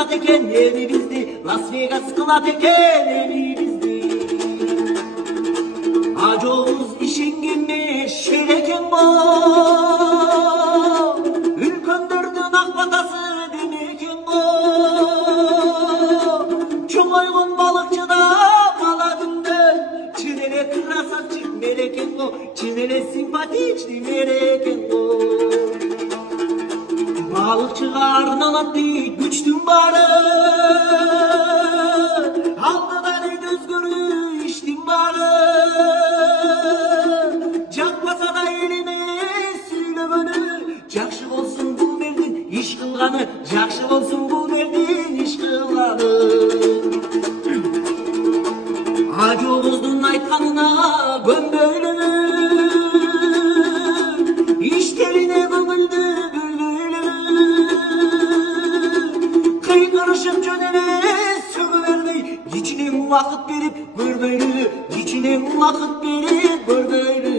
kılat eken eni bizdi, Las Vegas kılat eken eni bizdi. Acoguz işingenne şereken bo, ülkönderдің ақ батасы демекен bo. Çoğaygun balıkçıda baladımdı, çinele krasavчик мерекен bo, çinele симпатичный мерекен bo. Balıkçıға арналат дейт күчтің бары, алдыдан ет өзгөрүү иштин бары. Жақпаса да еліне сүйлөгөнү, жакшы болсун бул мердин иш кылганы, жакшы болсун бул мердин иш кылганы. Ажогуздун айтканына көнбөйлү, иштерине көңүлдү бөлгөйлү. Кыйкырышып жөн эле сөгө бербей, ичинен убакыт берип көрбөйлү, ичинен убакыт берип көрбөйлү.